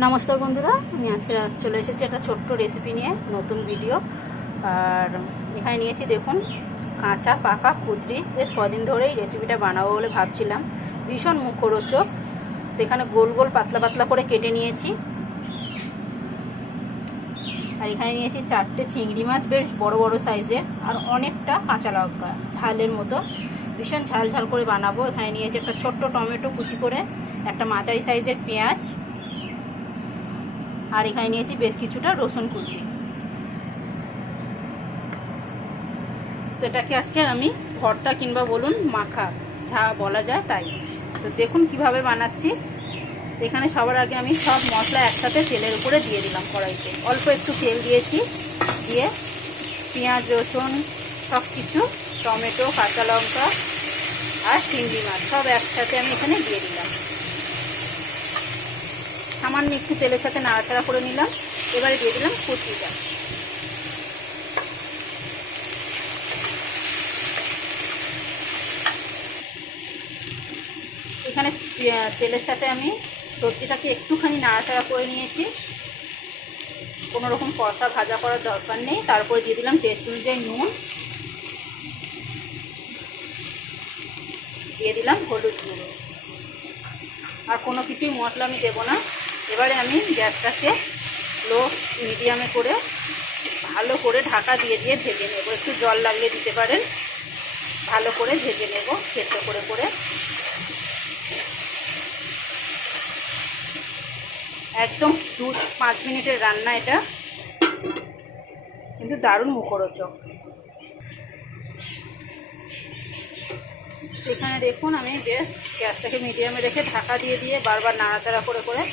নমস্কার বন্ধুরা, আমি আজকে চলে এসেছি একটা ছোট্ট রেসিপি নিয়ে, নতুন ভিডিও। আর এখানে নিয়েছি দেখুন কাঁচা পাকা কুঁদরি। বেশ কদিন ধরেই রেসিপিটা বানাবো বলে ভাবছিলাম, ভীষণ মুখরোচক। তো এখানে গোল গোল পাতলা পাতলা করে কেটে নিয়েছি। আর এখানে নিয়েছি 4টে চিংড়ি মাছ, বেশ বড় বড় সাইজের, আর অনেকটা কাঁচা লঙ্কা ঝালের মতো, ভীষণ ঝাল ঝাল করে বানাবো। এখানে নিয়েছি একটা ছোট্ট টমেটো কুচি করে, একটা মাঝারি সাইজের পেঁয়াজ, আর এখানে নিয়েছি বেশ কিছুটা রসুন কুচি। তো এটাকে আজকে আমি ভর্তা কিংবা বলুন মাখা যা বলা যায় তাই। তো দেখুন কিভাবে বানাচ্ছি। এখানে সবার আগে আমি সব মশলা একসাথে তেলের উপরে দিয়ে দিলাম কড়াইতে। অল্প একটু তেল দিয়েছি, দিয়ে পেঁয়াজ রসুন সব কিছু, টমেটো কাঁচা লঙ্কা আর চিংড়ি মাছ সব একসাথে আমি এখানে দিয়ে দিলাম। সামান্য একটু তেলের সাথে নাড়াচাড়া করে নিলাম। এবারে দিয়ে দিলাম কুচিটা। এখানে তেলের সাথে আমি সবজিটাকে একটুখানি নাড়াচাড়া করে নিয়েছি, কোনো রকম কষা ভাজা করার দরকার নেই। তারপরে দিয়ে দিলাম টেস্ট অনুযায়ী নুন, দিয়ে দিলাম হলুদ গুঁড়ো, আর কোনো কিছুই মশলা আমি দেবো না। এবারে আমি গ্যাসটাকে লো মিডিয়ামে করে ভালো করে ঢাকা দিয়ে দিয়ে ভেজে নেব। একটু জল লাগলে দিতে পারেন। ভালো করে ভেজে নেব সেদ্ধ করে করে। একদম 2-5 মিনিটের রান্না এটা, কিন্তু দারুণ মুখরোচক। এখানে দেখুন আমি বেশ গ্যাসটাকে মিডিয়ামে রেখে ঢাকা দিয়ে দিয়ে বারবার নাড়াচাড়া করে করে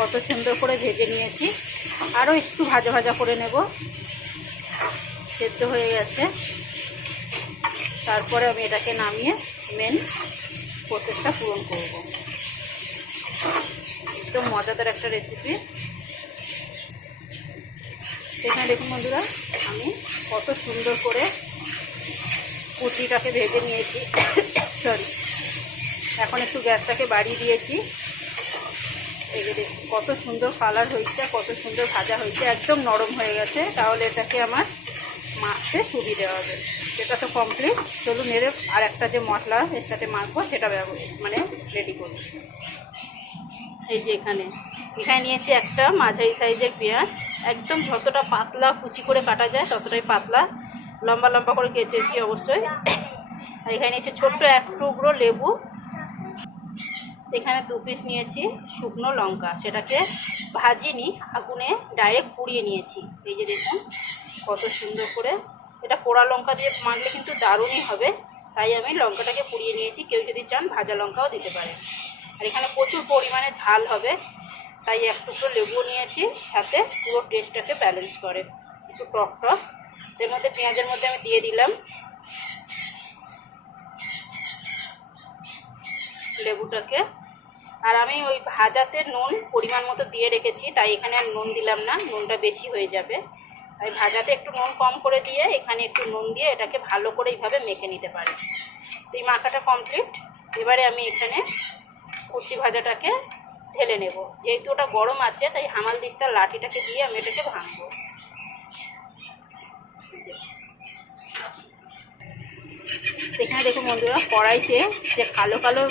কত সুন্দর করে ভেজে নিয়েছি। আরও একটু ভাজা ভাজা করে নেব। সেদ্ধ হয়ে গেছে। তারপরে আমি এটাকে নামিয়ে মেন প্রসেসটা পূরণ করব। একদম মজাদার একটা রেসিপি। এখানে দেখুন বন্ধুরা, আমি কত সুন্দর করে কুচিটাকে ভেজে নিয়েছি। সরি, এখন একটু গ্যাসটাকে বাড়িয়ে দিয়েছি। এই যে দেখুন কত সুন্দর কালার হয়েছে, কত সুন্দর ভাজা হয়েছে, একদম নরম হয়ে গেছে। তাহলে এটাকে আমার মাখতে সুবিধে হবে। সেটা তো কমপ্লিট। চলুন এর আর একটা যে মশলা এর সাথে মাখবো সেটা রেডি করব। এই যে এখানে নিয়েছি একটা মাঝারি সাইজের পেঁয়াজ, একদম যতটা পাতলা কুচি করে কাটা যায় ততটাই পাতলা, লম্বা লম্বা করে কেটেছি অবশ্যই। আর এখানে নিয়েছি ছোট্ট এক টুকরো লেবু। এখানে 2 পিস নিয়েছি শুকনো লঙ্কা, সেটাকে ভাজিনি, আগুনে ডাইরেক্ট পুড়িয়ে নিয়েছি। এই যে দেখুন কত সুন্দর করে। এটা পোড়া লঙ্কা দিয়ে মাখলে কিন্তু দারুণই হবে, তাই আমি লঙ্কাটাকে পুড়িয়ে নিয়েছি। কেউ যদি চান ভাজা লঙ্কাও দিতে পারে। আর এখানে প্রচুর পরিমাণে ঝাল হবে, তাই এক টুকরো লেবু নিয়েছি, সাথে পুরো টেস্টটাকে ব্যালেন্স করে, একটু টক টক। এর মধ্যে পেঁয়াজের মধ্যে আমি দিয়ে দিলাম লেবুটাকে। আর আমি ওই ভাজাতে নুন পরিমাণ মতো দিয়ে রেখেছি, তাই এখানে আর নুন দিলাম না, নুনটা বেশি হয়ে যাবে। তাই ভাজাতে একটু নুন কম করে দিয়ে এখানে একটু নুন দিয়ে এটাকে ভালো করে এইভাবে মেখে নিতে পারি। তো এই মাখাটা কমপ্লিট। এবারে আমি এখানে কুচি ভাজাটাকে ঢেলে নেব। যেহেতু ওটা গরম আছে, তাই হামাল দিস্তার লাঠিটাকে দিয়ে আমি এটাকে ভাঙবো। এখানে দেখুন বন্ধুরা, কড়াইতে যে কালো কালো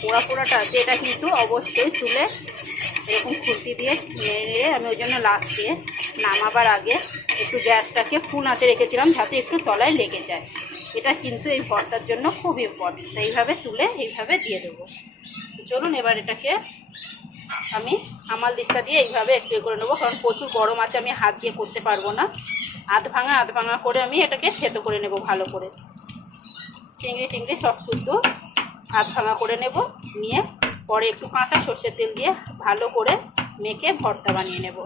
পোড়া পোড়াটা আছে, এটা কিন্তু অবশ্যই তুলে এরকম খুন্তি দিয়ে নেড়ে নেড়ে, আমি ওই জন্য লাস্টে নামাবার আগে একটু গ্যাসটাকে ফুল আঁচে রেখেছিলাম, যাতে একটু তলায় লেগে যায়। এটা কিন্তু এই ভর্তার জন্য খুব ইম্পর্টেন্ট। তাই এইভাবে তুলে এইভাবে দিয়ে দেবো। চলুন এবার এটাকে আমি হামাল দিস্তা দিয়ে এইভাবে একটু করে নেবো, কারণ প্রচুর গরম আছে, আমি হাত দিয়ে করতে পারবো না। আধ ভাঙা করে আমি এটাকে সেদ্ধ করে নেব ভালো করে। চিংড়ি টিংড়ি সব শুদ্ধ আধ ভাঙা করে নেব, নিয়ে পরে একটু কাঁচা সর্ষের তেল দিয়ে ভালো করে মেখে ভর্তা বানিয়ে নেব।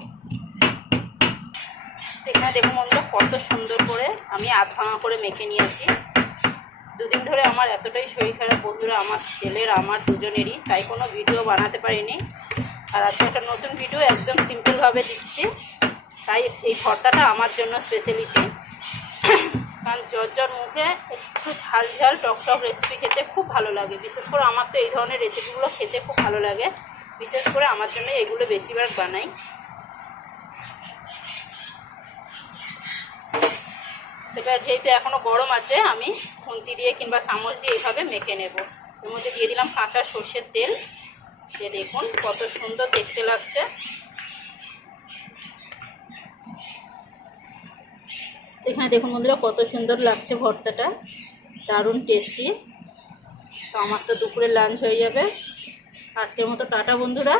এখানে দেখুন বন্ধুরা কত সুন্দর করে আমি আধ ভাঙা করে মেখে নিয়েছি। 2 দিন ধরে আমার এতটাই শরীর খারাপ বন্ধুরা, আমার ছেলের আমার দুজনেরই, তাই কোনো ভিডিও বানাতে পারিনি। আর আজকে একটা নতুন ভিডিও একদম সিম্পলভাবে দিচ্ছি। তাই এই ভর্তাটা আমার জন্য স্পেশালিটি, কারণ জ্বর মুখে একটু ঝাল ঝাল টক টক রেসিপি খেতে খুব ভালো লাগে। বিশেষ করে আমার তো এই ধরনের রেসিপিগুলো খেতে খুব ভালো লাগে। বিশেষ করে আমার জন্য এগুলো বেশিরভাগ বানাই। এটা যেহেতু এখনও গরম আছে, আমি খুন্তি দিয়ে কিংবা চামচ দিয়ে এইভাবে মেখে নেব। এর মধ্যে দিয়ে দিলাম কাঁচা সর্ষের তেল, যে দেখুন কত সুন্দর দেখতে লাগছে। এখানে দেখুন বন্ধুরা কত সুন্দর লাগছে ভর্তাটা, দারুণ টেস্টি। তো আমার তো দুপুরে লাঞ্চ হয়ে যাবে। আজকের মতো টাটা বন্ধুরা।